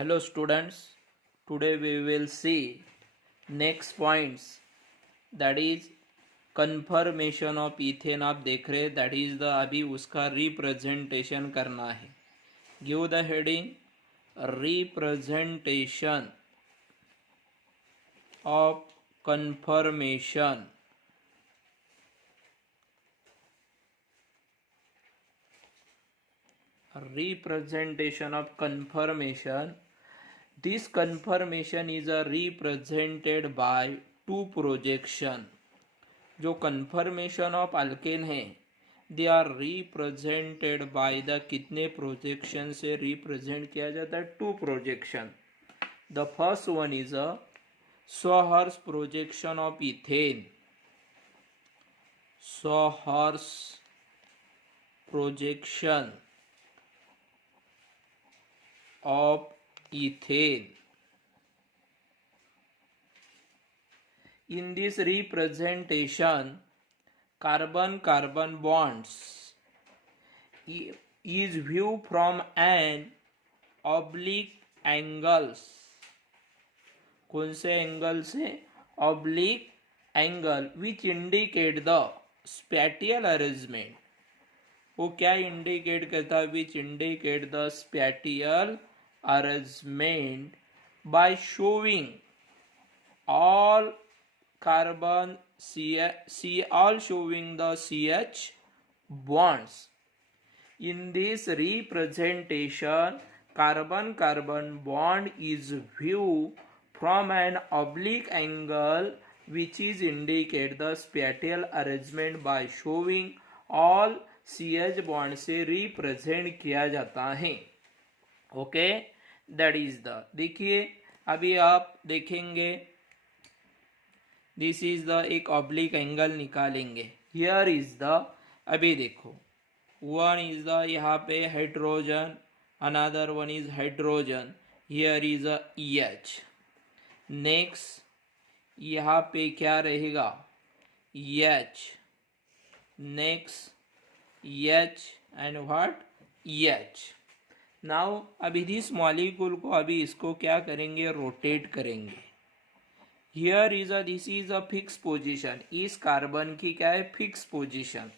Hello students, today we will see next points, that is confirmation of ethane. आप देख रहे that is the अभी उसका representation करना है। Give the heading representation of confirmation. Representation of confirmation. This confirmation is represented by two projection. जो confirmation of alkane है they are represented by the कितने projection से represent किया जाता है? two projection. The first one is a Swahars projection of ethane. Swahars projection of ethane. In this representation, carbon-carbon bonds is viewed from an oblique angles. कौन से angle से? oblique angle which indicate the spatial arrangement. वो क्या indicate करता है? Which indicate the spatial arrangement by showing all carbon all showing the CH bonds. In this representation, carbon-carbon bond is viewed from an oblique angle which is indicate the spatial arrangement by showing all CH bond से represent किया जाता है। Okay, that is the, देखिए अभी आप देखेंगे this is the, एक oblique angle निकालेंगे। हियर इज द, अभी देखो वन इज द, यहाँ पे hydrogen, another one is hydrogen, here is a EH। Next यहाँ पे क्या रहेगा? EH। Next EH and what? EH. Now अभी दिस मॉलिक्यूल को अभी इसको क्या करेंगे? रोटेट करेंगे। Here is a, this is a fix position. इस कार्बन की क्या है? Fix position.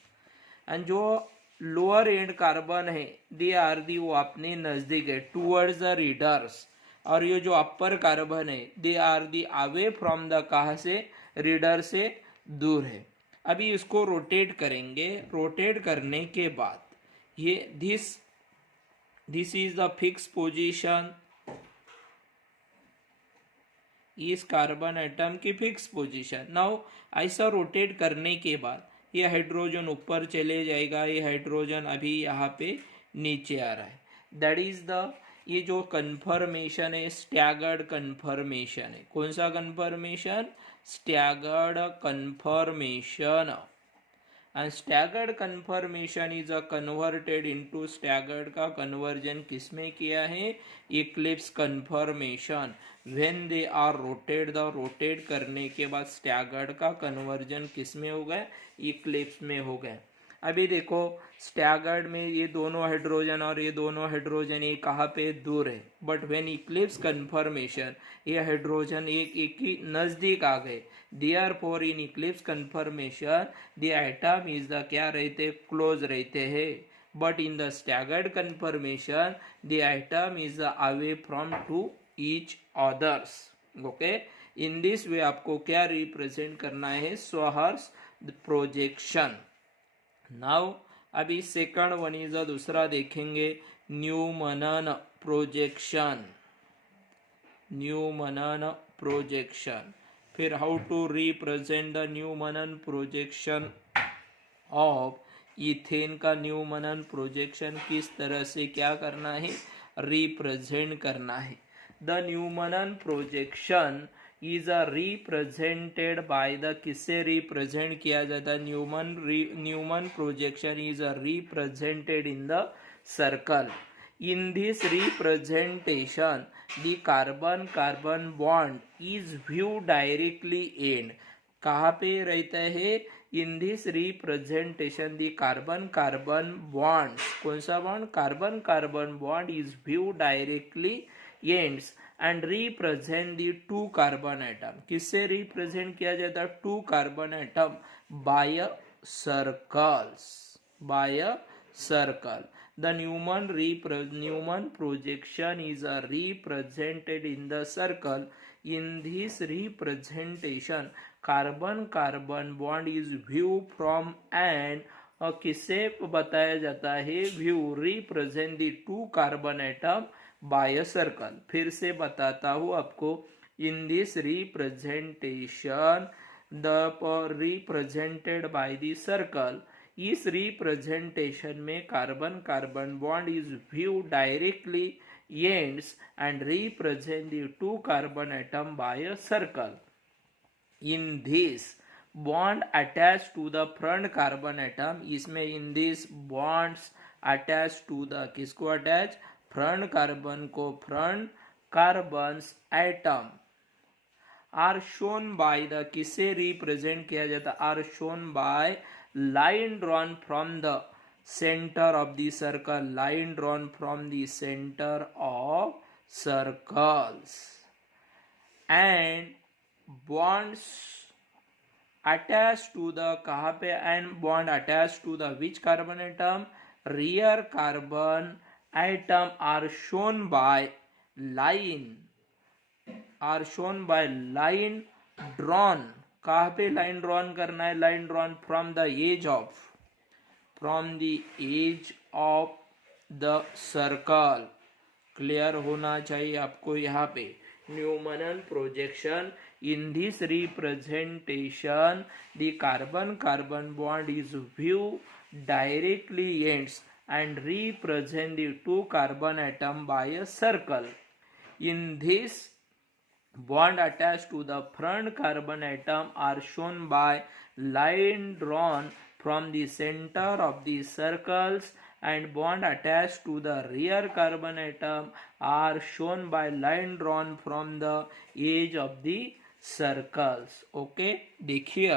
एंड जो लोअर एंड कार्बन है दे आर दी, वो अपने नजदीक है टूवर्ड्स द रीडर्स, और ये जो अपर कार्बन है they are the away from the, कहाँ से? रीडर से दूर है। अभी इसको रोटेट करेंगे। रोटेट करने के बाद ये this is the fix position, इस कार्बन एटम की फिक्स पोजीशन। नाउ ऐसा रोटेट करने के बाद ये हाइड्रोजन ऊपर चले जाएगा, ये हाइड्रोजन अभी यहाँ पे नीचे आ रहा है। दैट इज द, ये जो कन्फर्मेशन है स्टैगर्ड कन्फर्मेशन है। कौन सा confirmation? Staggered confirmation. And staggered confirmation is a converted into, staggered का कन्वर्जन किसमें किया है? Eclipse confirmation. When they are rotate the, rotate करने के बाद स्टैगर्ड का कन्वर्जन किसमें हो गया? इक्लिप्स में हो गया। अभी देखो स्टैगर्ड में ये दोनों हाइड्रोजन और ये दोनों हाइड्रोजन ये कहाँ पे? दूर है। बट व्हेन इक्लिप्स कन्फर्मेशन, ये हाइड्रोजन एक एक की नजदीक आ गए। Therefore in eclipse conformation the atom is the, क्या रहते? क्लोज रहते हैं। But in the staggered conformation the atom is away from to each others. Okay, in this way आपको क्या रिप्रेजेंट करना है? Sawhorse projection. नाउ अभी सेकंड वन इज दूसरा देखेंगे, न्यूमैन प्रोजेक्शन। Newman projection. फिर how to represent the Newman projection of ethane का Newman projection किस तरह से क्या करना है? रिप्रेजेंट करना है। The Newman projection is represented by the, किससे रिप्रेजेंट किया जाता है? Newman projection is represented in the circle. In this representation the carbon bond is view directly end, कहाँ पे रहता है? In this representation the carbon bond, कौन सा bond? Carbon bond is view directly ends and represent the two carbon atom. किससे represent किया जाता है? Two carbon atom by circles. By circle. The Newman projection is represented in the circle. In this representation, carbon bond is viewed from an किससे बताया जाता है? View represent the two carbon atom by a circle. फिर से बताता हूं आपको. In this representation the represented by the circle. इस रिप्रेजेंटेशन में carbon bond is view directly ends and represent the two carbon atom by a circle. In this bond attach to the front carbon atom. इसमें in this bonds attach to the, किसको attach? Front carbon को. Front carbons atom are shown bye the, किससे represent किया जाता? Are shown by line drawn from the center of the circle. Line drawn from the center of circles. And bonds attached to the, कहाँ पे? and bond attached to the which carbon atom? rear carbon atom are shown by line. are shown by line drawn. कहाँ पे line drawn करना है? Line drawn from the edge of, from the edge of the circle. Clear होना चाहिए आपको यहाँ पे. Newman projection. In this representation the carbon bond is view directly ends and represent the two carbon atom by a circle. In this bond attached to the front carbon atom are shown by line drawn from the center of the circles, and bond attached to the rear carbon atom are shown by line drawn from the edge of the circles. Okay, देखिए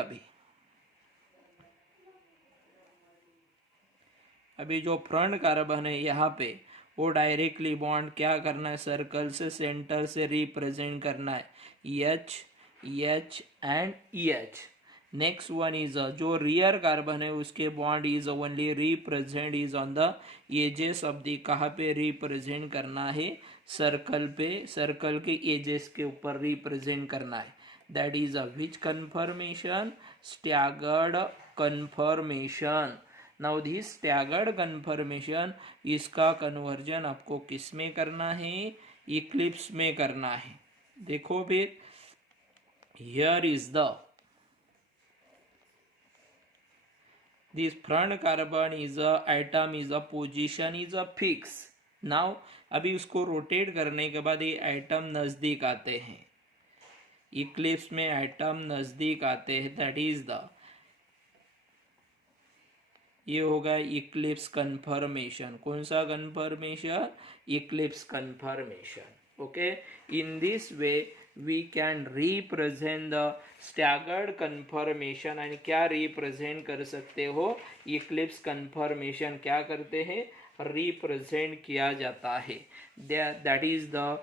अभी जो front carbon है यहाँ पे, वो directly bond क्या करना है? सर्कल से, सेंटर से रिप्रेजेंट करना है. H and H. Next one is जो रियर कार्बन है उसके bond is only represent is on the edges of the. कहाँ पे रिप्रेजेंट करना है? सर्कल पे. सर्कल के एजेस के ऊपर रिप्रेजेंट करना है. That is a which confirmation? Staggered confirmation. Now this staggered confirmation, इसका कन्वर्जन आपको किस में करना है? इक्लिप्स में करना है. देखो फिर, here is the this front carbon is a atom is a position is a fix. Now अभी उसको रोटेट करने के बाद ये एटम नजदीक आते हैं. इक्लिप्स में एटम नजदीक आते हैं. दैट इज द, ये होगा इक्लिप्स कन्फर्मेशन. कौन सा confirmation? Eclipse confirmation. Okay, in this way we can represent the staggered confirmation. And क्या रिप्रेजेंट कर सकते हो? इक्लिप्स कन्फर्मेशन क्या करते हैं? रिप्रेजेंट किया जाता है. That is the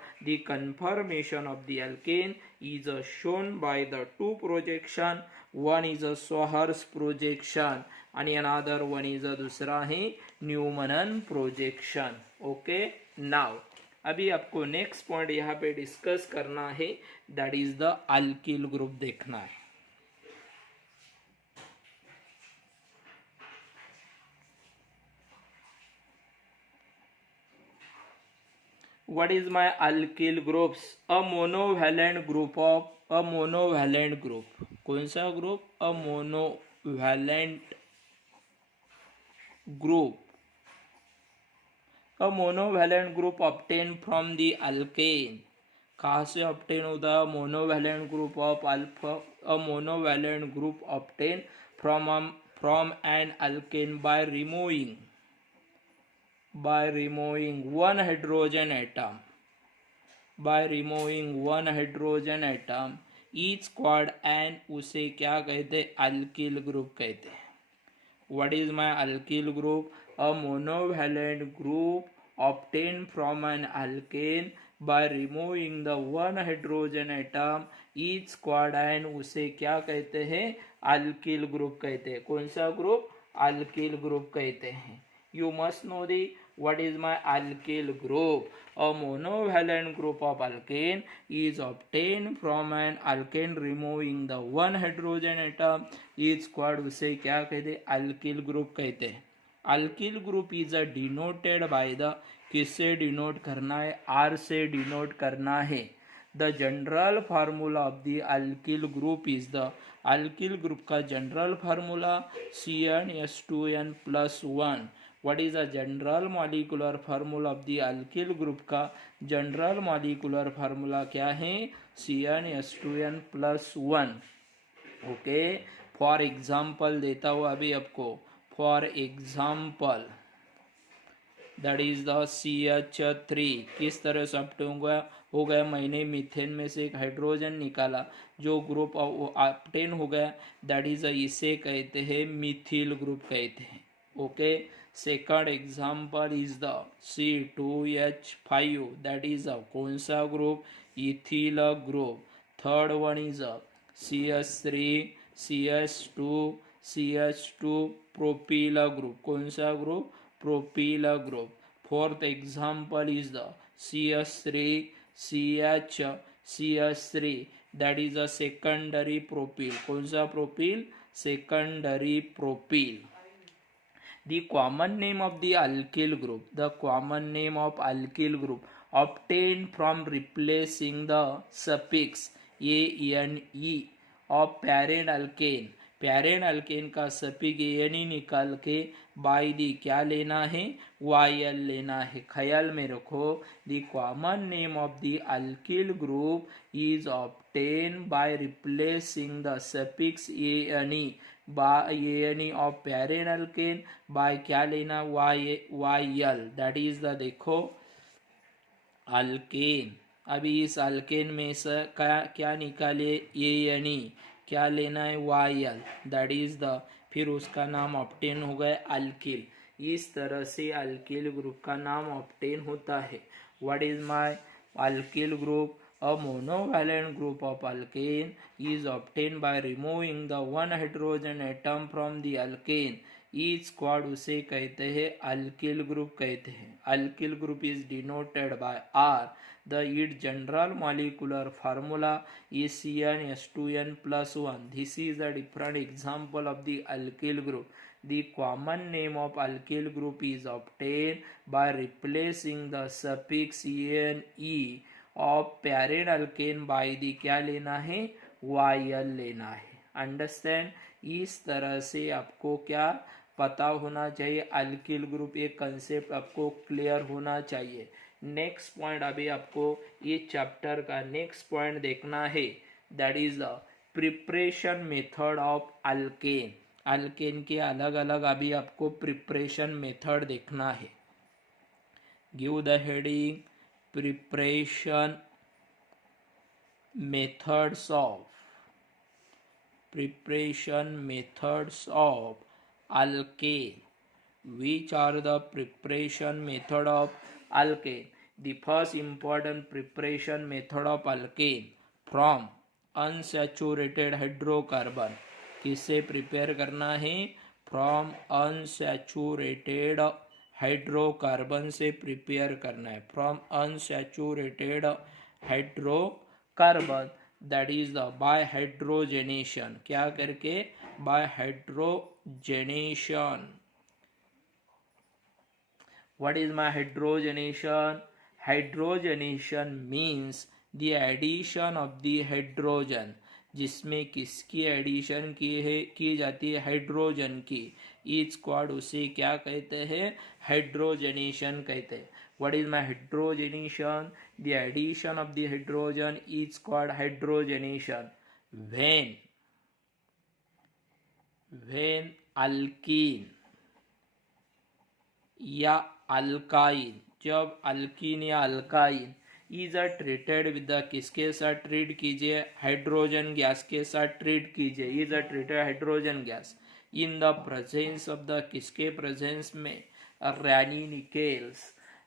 confirmation of the alkene is shown by the two projection. One is a sawhorse projection आणि अनादर वन इज अ, दूसरा है न्यूमैन प्रोजेक्शन. ओके, नाउ अभी आपको नेक्स्ट पॉइंट यहाँ पे डिस्कस करना है. That is the alkyl group देखना है. What is my alkyl groups? A monovalent group of a monovalent group. कौन सा group? A monovalent group. A monovalent group obtained from the alkane. कहाँ से obtain होता है? monovalent group of alpha. A monovalent group obtained from an alkane by removing one hydrogen atom. By removing one hydrogen atom each quad, and उसे क्या कहते हैं? alkyl group कहते हैं. What is my alkyl group? A monovalent group obtained from an alkane by removing the one hydrogen atom each squad ion उसे क्या कहते हैं? अल्किल ग्रुप कहते हैं। कौन सा ग्रुप? अल्किल ग्रुप कहते हैं। You must know the what is my alkyl group. A monovalent group of alkane is obtained from an alkane removing the one hydrogen atom each squad उसे क्या कहते? alkyl group कहते हैं। alkyl group is a denoted by the किससे denote करना है? R से denote करना है। The general formula of the alkyl group is the alkyl group का general formula CnH2n plus 1। What is the general molecular formula of the alkyl group का general molecular formula क्या है? CnH2n plus 1। Okay, for example देता हूँ अभी आपको। For example that is the CH3 किस तरह से हो गया? मैंने मीथेन में से एक हाइड्रोजन निकाला, जो ग्रुप ऑब्टेन हो गया, दैट इज इसे कहते हैं मिथिल ग्रुप कहते हैं। Okay, second example is the C2H5 that is कौन सा group? Ethyl group. Third one is CH3 CH2 propyl group. कौन सा group? Propyl group. Fourth example is the CH3 that is a secondary propyl. कौन सा propyl? Secondary propyl. The common name of the alkyl group, the common name of alkyl group obtained from replacing the suffix ane of parent alkane। parent alkane का suffix ane निकाल के by the क्या लेना है? YL लेना है। ख्याल में रखो, the common name of the alkyl group is obtained by replacing the suffix ane ane of parent alkane by क्या लेना? YL दैट इज द देखो अल्केन। अभी इस अल्केन में से क्या निकाले? ane क्या लेना है? YL दैट इज द, फिर उसका नाम ऑब्टेन हो गया अल्किल। इस तरह से अल्किल ग्रुप का नाम ऑब्टेन होता है। What is my alkyl group? A monovalent group of alkane is obtained by removing the one hydrogen atom from the alkane। each squad उसे कहते हैं अल्किल ग्रुप कहते हैं। Alkyl group is denoted by R। The its general molecular formula is CnH2n plus 1। This is a different example of the alkyl group। The common name of alkyl group is obtained by replacing the suffix ene of parent alkane by the क्या लेना है? YL लेना है। Understand? इस तरह से आपको क्या पता होना चाहिए? अल्किल ग्रुप एक कंसेप्ट आपको क्लियर होना चाहिए। नेक्स्ट पॉइंट अभी आपको ये चैप्टर का नेक्स्ट पॉइंट देखना है, that is the preparation method of alkane. Alkane के अलग अलग अभी आपको प्रिपरेशन मेथड देखना है। Give the heading preparation methods of alkane। Which are the preparation method of alkane? The first important preparation method of alkane from unsaturated hydrocarbon। किससे prepare करना है? फ्रॉम अनसैचुरेटेड हाइड्रोकार्बन से प्रिपेयर करना है। From unsaturated hydrocarbon that is the by hydrogenation. क्या करके? By hydrogenation. What is my hydrogenation? Hydrogenation means the addition of the hydrogen, जिसमें किसकी एडिशन की जाती है? हाइड्रोजन की। ईच स्क्वाड उसे क्या कहते हैं? हाइड्रोजनेशन कहते हैं। What is my hydrogenation? The addition of the hydrogen each squad hydrogenation. When alkene या अल्काइन, जब अल्कीन या alkyne is treated with the किसके साथ ट्रीट कीजिए? हाइड्रोजन गैस के साथ ट्रीट कीजिए। Is treated hydrogen gas in the presence of the किसके प्रेजेंस में? Raney nickels.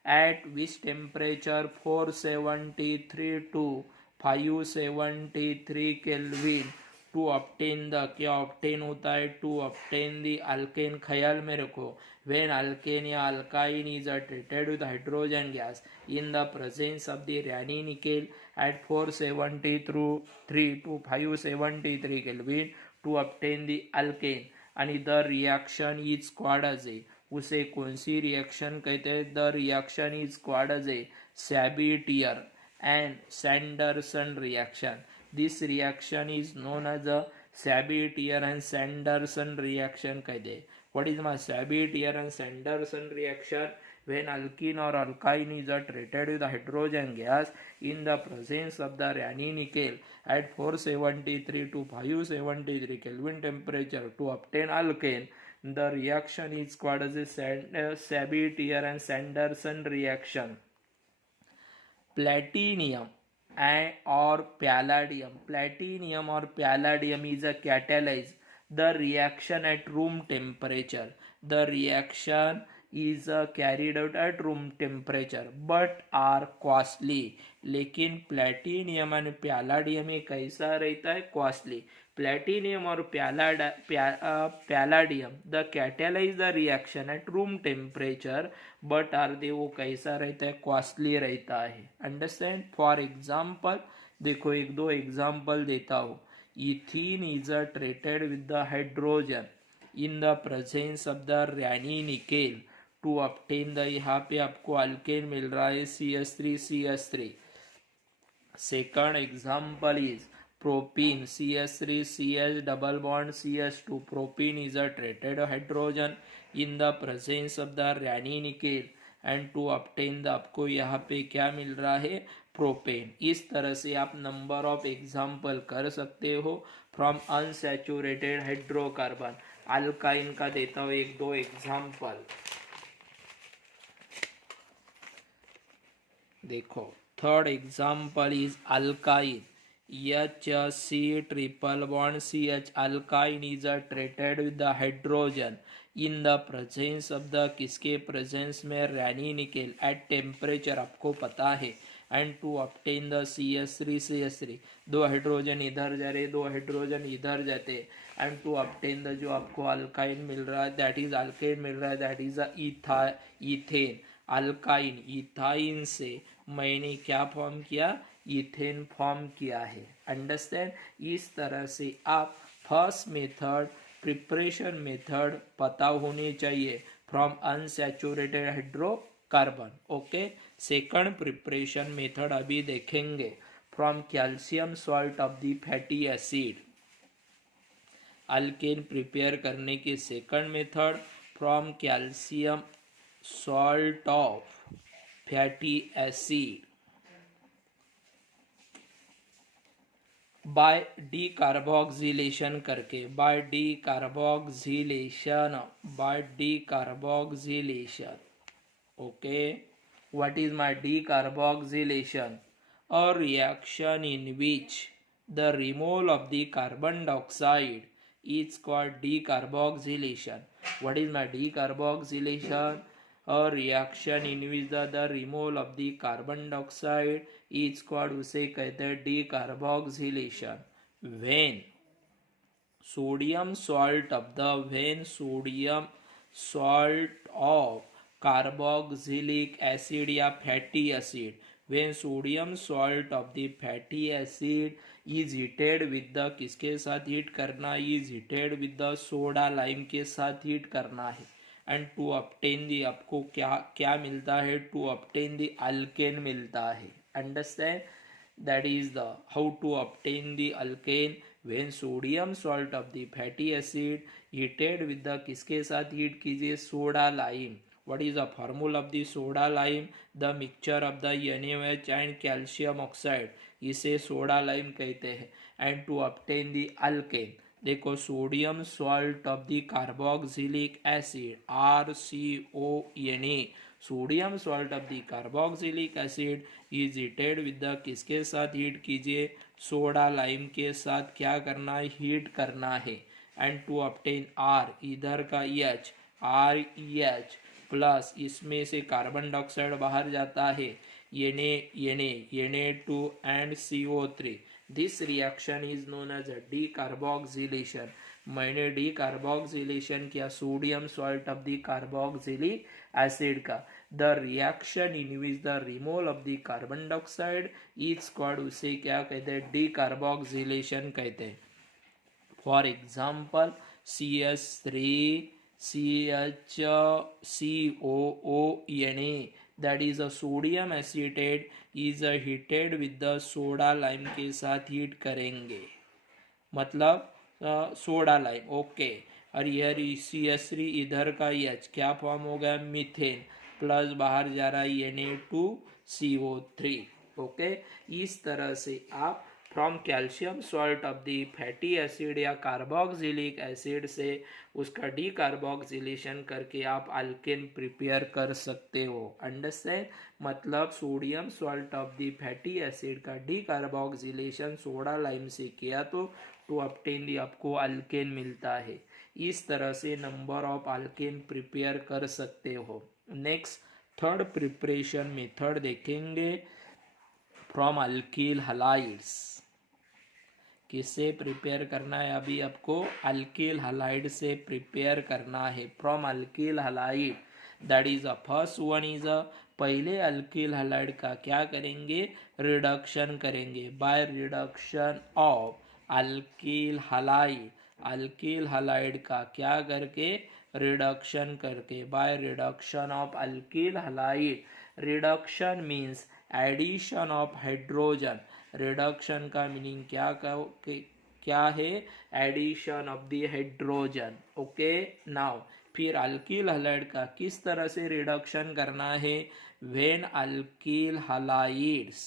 at which temperature 473 to 573 Kelvin to obtain the, क्या ऑप्टेन होता है, टू ऑप्टेन द अल्केन, ख्याल में रखो, व्हेन अल्केन या alkyne is treated with hydrogen gas in the presence of the Raney nickel at 473 to 573 Kelvin to obtain the alkane, आणि the reaction is called as ए, उसे कौन सी reaction कहते हैं, the reaction is called as a Sabatier and Senderens reaction. This reaction is known as the Sabatier and Sanderson reaction कहते हैं. What is my Sabatier and Sanderson reaction? When alkene or alkyne is treated with hydrogen gas in the presence of the Rani nickel at 473 to 573 Kelvin temperature to obtain alkane, the reaction is called as a Sabatier and Sanderson reaction. Platinum or palladium. Platinum or palladium is a catalyze the reaction at room temperature. The reaction is carried out at room temperature but are costly. लेकिन platinum और palladium में कैसा रहता है, costly. Platinum और palladium the catalyse the reaction at room temperature but are they, वो कैसा रहता है, कॉस्टली रहता है. अंडरस्टैंड. फॉर एग्जाम्पल देखो, एक दो एग्जाम्पल देता हूँ. Ethene is treated with the hydrogen in the presence of the Raney nickel to obtain the, यहाँ पे आपको अल्केन मिल रहा है CH3CH3. Second example is propene CH3CH double bond CH2. Propene is a treated hydrogen in the presence of the Rani nickel and to obtain the, आपको यहाँ पे क्या मिल रहा है, प्रोपेन. इस तरह से आप नंबर ऑफ एग्जाम्पल कर सकते हो फ्रॉम अनसैचुरेटेड हाइड्रोकार्बन. अल्काइन का देता हूँ एक दो एग्जाम्पल. देखो, third example is alkyne. HC triple bond CH alkyne is treated with the hydrogen in the presence of the, किसके प्रेजेंस में, रैनी निकेल एट टेम्परेचर आपको पता है, and to obtain the CH3CH3. दो हाइड्रोजन इधर जा रहे, दो हाइड्रोजन इधर जाते, एंड टू ऑब्टेन द जो आपको अल्काइन मिल रहा है, दैट इज अल्केन मिल रहा है, that is ethane. Alkyne, ethyne से मैंने क्या फॉर्म किया, इथेन फॉर्म किया है. अंडरस्टैंड. इस तरह से आप फर्स्ट मेथड, प्रिपरेशन मेथड पता होने चाहिए from unsaturated hydrocarbon. Okay. Second preparation method अभी देखेंगे from calcium salt of the fatty acid. Alkane prepare करने की second method from calcium salt of fatty acid by decarboxylation करके, by decarboxylation. Okay. What is my decarboxylation? A reaction in which the removal of the carbon dioxide is called decarboxylation. What is my decarboxylation? A reaction in which the removal of the carbon dioxide is called, उसे कहते हैं decarboxylation. When sodium salt of carboxylic acid या fatty acid, when sodium salt of the fatty acid is heated with the, किसके साथ heat करना, is heated with the soda lime के साथ heat करना है, एंड टू ऑब्टेन दी, आपको क्या क्या मिलता है, टू ऑब्टेन दी अल्केन मिलता है. Understand. That is the how to obtain the alkane when sodium salt of the fatty acid heated with the, किसके साथ हीट कीजिए, soda lime. What is the formula of the soda lime? The mixture of the NaOH and calcium oxide, इसे soda lime कहते हैं. And to obtain the alkane, देखो, sodium salt of the carboxylic acid RCONA, sodium salt of the carboxylic acid is heated with the, किसके साथ heat कीजिए, soda lime के साथ क्या करना है, हीट करना है. एंड टू ऑब्टेन R, इधर का EH, REH प्लस इसमें से कार्बन डाइऑक्साइड बाहर जाता है, Na2 and CO3. This reaction is known as a decarboxylation. मैंने decarboxylation किया sodium salt of the carboxylic acid का. The reaction in which the removal of the carbon dioxide is called, उसे क्या कहते हैं, decarboxylation कहते हैं. For example CS3 CHCOONA, that is a sodium acetate is heated with the soda lime के साथ heat करेंगे, मतलब सोडा लाइम. ओके, और यह CS3 इधर का H क्या फॉर्म हो गया, मीथेन, प्लस बाहर जा रहा है Na2CO3. ओके, इस तरह से आप from calcium salt of the fatty acid या कार्बोक्सिलिक एसिड से उसका डीकार्बोक्सिलेशन करके आप अल्केन प्रिपेयर कर सकते हो. अंडरस्टैंड, मतलब sodium salt of the fatty acid का डीकार्बोक्सिलेशन सोडा लाइम से किया तो टू ऑब्टेन दी आपको अल्केन मिलता है. इस तरह से नंबर ऑफ अल्केन प्रिपेयर कर सकते हो. नेक्स्ट थर्ड प्रिपरेशन मेथड देखेंगे फ्रॉम अल्किल हलाइड्स. किससे प्रिपेयर करना है, अभी आपको अल्किल हलाइड से प्रिपेयर करना है. From alkyl halide, that is a first one is a, पहले अल्किल हलाइड का क्या करेंगे, रिडक्शन करेंगे by reduction of alkyl halide. Alkyl halide का क्या करके, रिडक्शन करके, by reduction of alkyl halide. Reduction means addition of hydrogen. Reduction का मीनिंग क्या है, addition of the hydrogen. Okay, now फिर अल्किल हलाइड का किस तरह से रिडक्शन करना है, when alkyl halides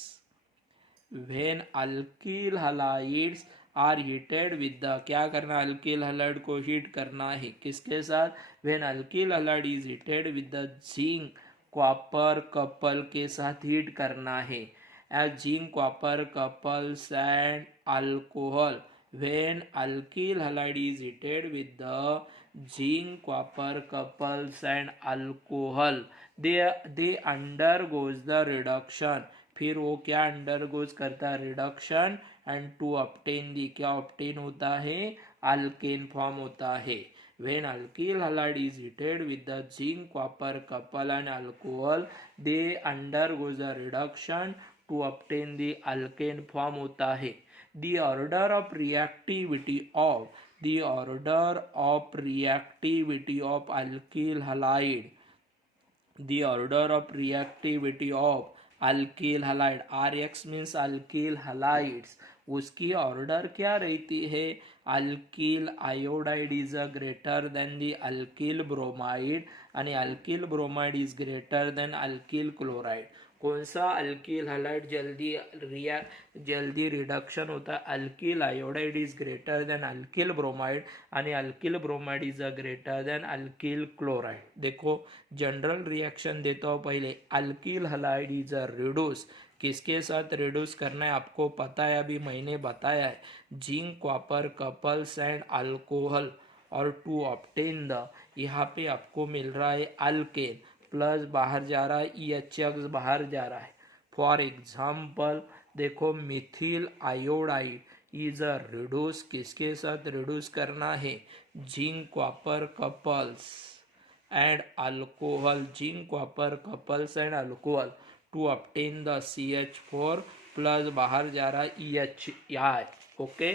are heated with the, क्या करना, अल्किल हलाइड को हीट करना है किसके साथ, when alkyl halide is heated with the zinc copper couple के साथ हीट करना है. as zinc, copper, couples and alcohol. When alkyl halide is heated with the zinc, copper, couples and alcohol, they undergoes the reduction. फिर वो क्या undergoes करता है, reduction, and to obtain दी, क्या ऑब्टेन होता है, अल्केन फॉर्म होता है. When alkyl halide is heated with the zinc, copper, couple and alcohol, they undergoes the reduction to obtain the alkane form होता है. The order of reactivity of alkyl halide, the order of reactivity of alkyl halide, RX means alkyl halides, उसकी order क्या रहती है, alkyl iodide is a greater than the alkyl bromide आणि alkyl bromide is greater than alkyl chloride. कौन सा alkyl halide जल्दी reduction होता है, alkyl iodide is greater than alkyl bromide आणि alkyl bromide is a greater than alkyl chloride. देखो general reaction देता हूँ. पहले alkyl halide is a reduce, किसके साथ रिड्यूस करना है आपको पता है, अभी मैंने बताया है, zinc, copper, couples and alcohol. और टू ऑब्टेन द, यहाँ पे आपको मिल रहा है अल्केन, प्लस बाहर जा रहा है EHX बाहर जा रहा है. फॉर एग्जाम्पल देखो methyl iodide is a reduce, किसके साथ रिड्यूस करना है, zinc, copper, couples and alcohol, zinc, copper, couples and alcohol to obtain the CH4 plus बाहर जा रहा है EHI. Okay,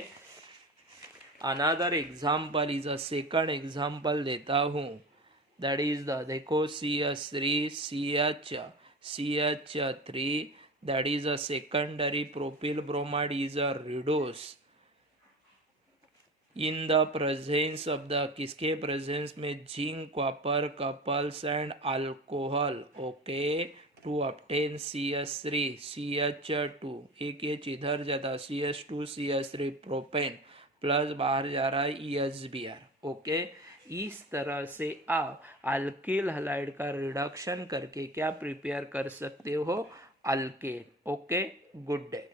another example is a, second example देता हूँ, दैट इज द, देखो CH3 CH3, that is a secondary propyl bromide is a reduce in the presence of the, किसके presence में, zinc, copper, couples and alcohol. Okay, to obtain CH3 CH2, एक H इधर जाता, CH2 CH3 propane, plus बाहर जा रहा है EHBr. Okay, इस तरह से आप अल्किल हलाइड का रिडक्शन करके क्या प्रिपेयर कर सकते हो, अल्केन. Okay, good day.